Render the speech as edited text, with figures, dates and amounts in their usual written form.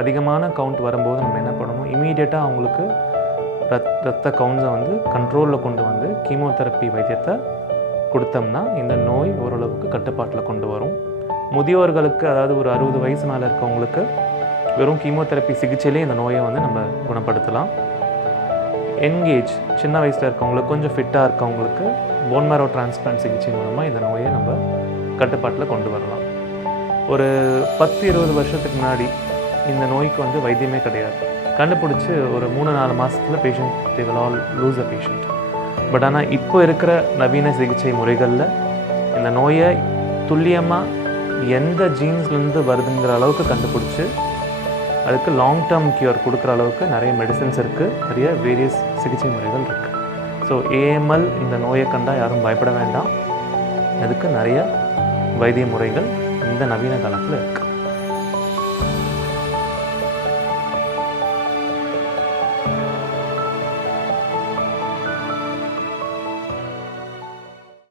அதிகமான கவுண்ட் வரும்போது நம்ம என்ன பண்ணணும், இமீடியட்டாக அவங்களுக்கு ரத்த கவுண்ட்ஸை வந்து கண்ட்ரோலில் கொண்டு வந்து கீமோதெரப்பி வைத்தியத்தை கொடுத்தோம்னா இந்த நோய் ஓரளவுக்கு கட்டுப்பாட்டில் கொண்டு வரும். முதியோர்களுக்கு, அதாவது ஒரு 60 வயசு மேலே இருக்கவங்களுக்கு வெறும் கீமோதெரப்பி சிகிச்சையிலே இந்த நோயை வந்து நம்ம குணப்படுத்தலாம். என்கேஜ் சின்ன வயசில் இருக்கவங்களுக்கு, கொஞ்சம் ஃபிட்டாக இருக்கவங்களுக்கு போன் மேரோ டிரான்ஸ்பிளான்ட் சிகிச்சை மூலமாக இந்த நோயை நம்ம கட்டுப்பாட்டில் கொண்டு வரலாம். ஒரு 10-20 வருஷத்துக்கு முன்னாடி இந்த நோய்க்கு வந்து வைத்தியமே கிடையாது. கண்டுபிடிச்சி ஒரு 3-4 மாதத்தில் patient they will all lose a patient. But ஆனால் இப்போ இருக்கிற நவீன சிகிச்சை முறைகளில் இந்த நோயை துல்லியமாக எந்த ஜீன்ஸ்லேருந்து வருதுங்கிற அளவுக்கு கண்டுபிடிச்சி அதுக்கு லாங் டேர்ம் கியூர் கொடுக்குற அளவுக்கு நிறைய மெடிசன்ஸ் இருக்குது, நிறைய வேரியஸ் சிகிச்சை முறைகள் இருக்குது. ஸோ ஏஎம்எல் இந்த நோயை கண்டால் யாரும் பயப்பட வேண்டாம். அதுக்கு நிறைய வைத்திய முறைகள் இந்த நவீன காலத்தில் இருக்குது.